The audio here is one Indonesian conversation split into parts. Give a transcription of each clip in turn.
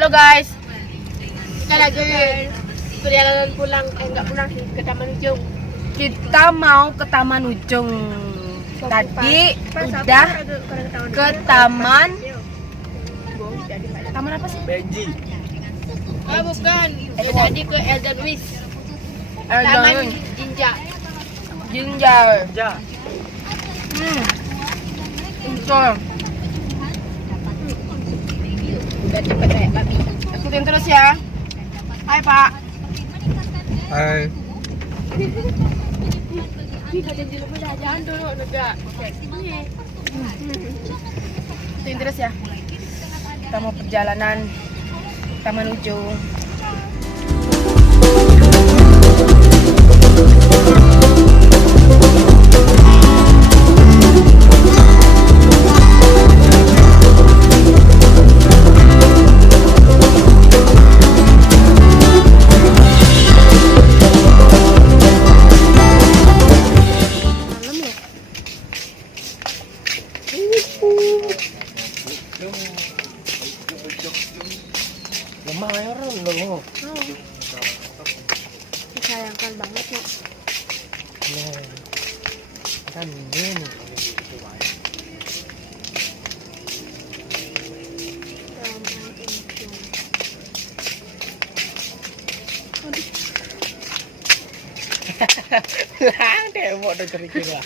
Halo guys, kita lagi perjalanan pulang, enggak pulang sih, ke Taman Ujung. Kita mau ke Taman Ujung. Tadi udah ke Taman apa sih? Benji. Oh bukan, tadi ke Elden Wish. Taman Jinja. Ja. Betul. Udah cepet kayak babi. Ikutin terus ya. Hai Pak. Hai. Jangan dulu, enggak. Ikutin terus ya. Kita mau perjalanan Taman Ujung. Lemah ya orang Disayangkan banget ya. Kan ini. Demo udah cerita lah.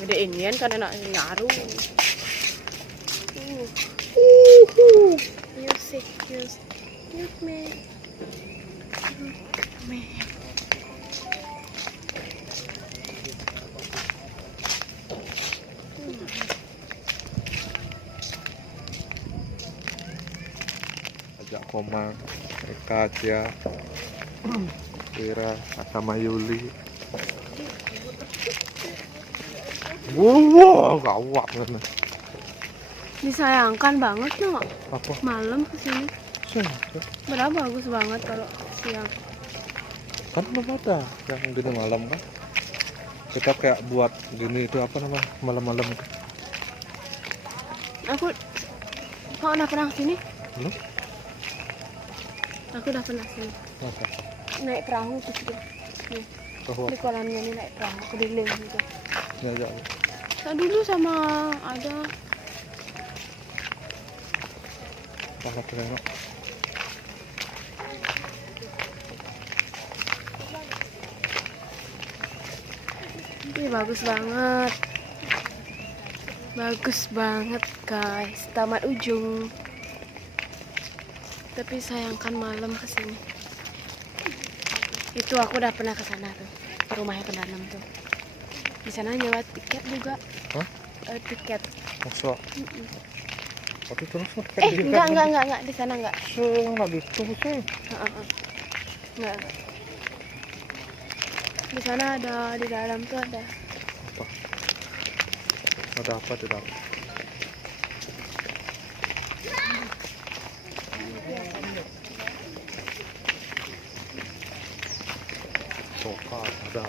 Gede inian kan enak nyaru. Use me. Ajak Komang, Eka, Cia, Wira, sama Yuli. Wow, gawat kan. Disayangkan banget loh. Apa? Malam kesini. Berapa bagus banget kalau siang. Kan belum ada yang gini malam kan. Kita kayak buat gini itu apa namanya malam-malam itu. Kau udah pernah sini? Belum? Aku udah pernah sini. Apa? Naik perahu tuh gitu. Nih, Bahwa di kolamnya nih naik perahu keliling gitu. ya ya. Nah, dulu sama ada Kalau tengok. ini bagus banget. Bagus banget guys, Taman Ujung. Tapi sayangkan malam kesini. Itu aku udah pernah ke sana tuh, ke rumahnya pendanam tuh. Di sana nyewa tiket juga. Hah? Tiket. Masuk. Tapi terus Enggak, di sana enggak. Enggak gitu sih. Enggak. Di sana ada, di dalam tuh ada. Apa? Ada apa di dalam? Sofa ada.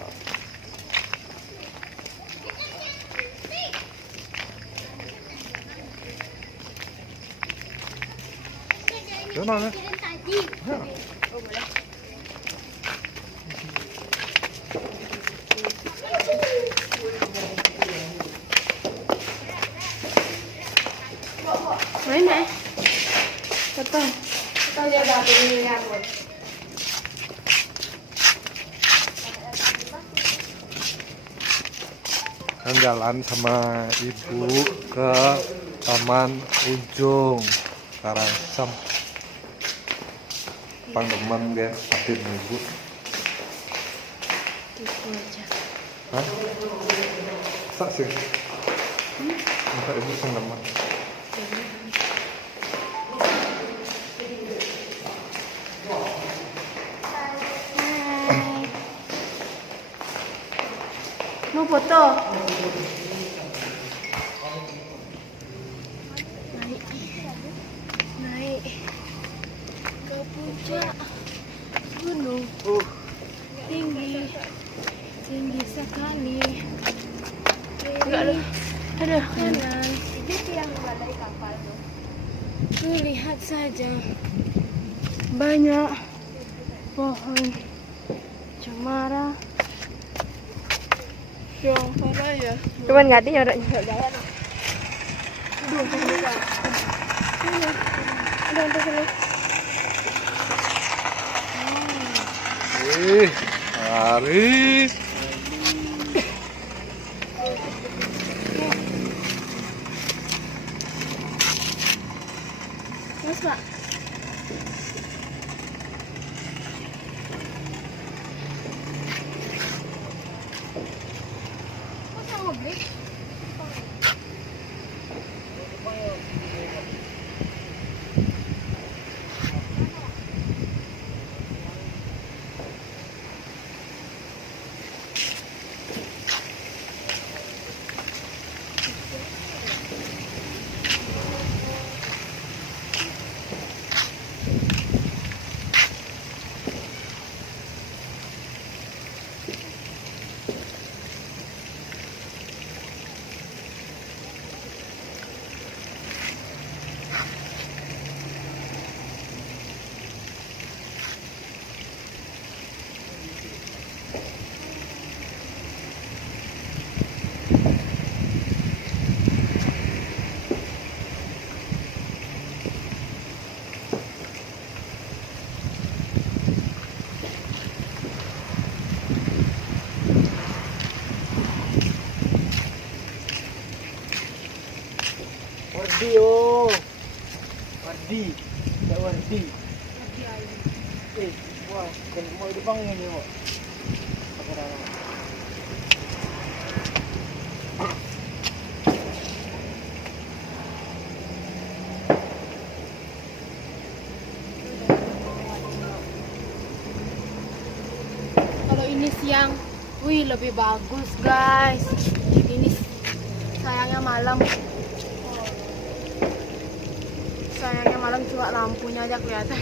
Di mana? Ya. Oh, boleh. Mana? Betul. Kita dia ada pilihan buat. Kan jalan sama ibu ke Taman Ujung Karangsem. Pandeman dia patin ibu. Gitu aja. Hah? Sak sih. Minta ibu sendeman. Mau foto? Naik ke puncak gunung tinggi sekali. Enggak loh. Aduh, kanan. Tuh lihat saja banyak pohon cemara. Yang parah ya. Cuman nggak dia udah gaya no. Aduh, bisa. Udah untuk sini. Haris. Mas Pak. Kok sama beli? Wardi oh. Wardi. Tak wardi. Wah, kan mau depan ini kok. Pakai darah. Kalau ini siang, wih lebih bagus guys. Ini sayangnya malam. Sayangnya malam cuma lampunya aja kelihatan.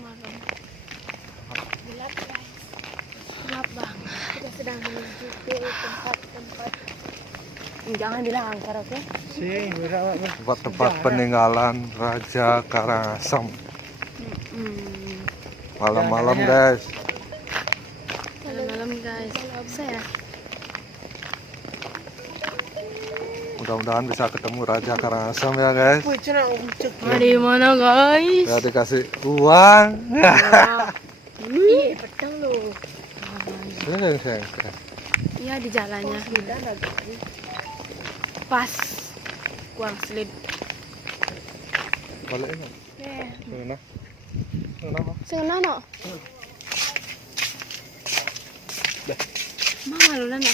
malam. Gelap guys. Gelap banget. Kita sedang menuju ke tempat-tempat. Jangan bilang angker, oke? Sih, berawak. Tempat-tempat peninggalan Raja Karangasem. Malam-malam guys. Malam-malam guys. Saya. Mudah-mudahan bisa ketemu Raja Karangasem ya guys. Wih, cina ucuk. Di mana guys? Ya dikasih uang. Iya, betul loh. Sayang. Iya di jalannya. Pas. Kuang slip. Balik ini. Mana? Kenapa? Sengena no. Mama lu lana.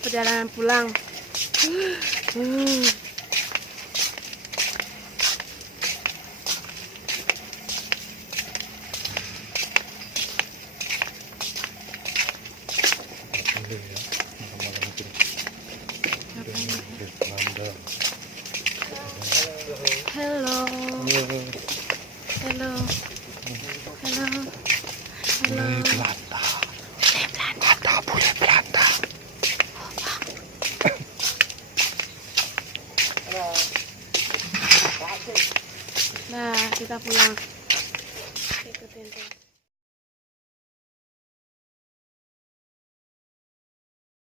Perjalanan pulang. Hello. Hello. Hello. Hello. Belanda. Ada bule Belanda. Nah, kita pulang. Ikutin tuh.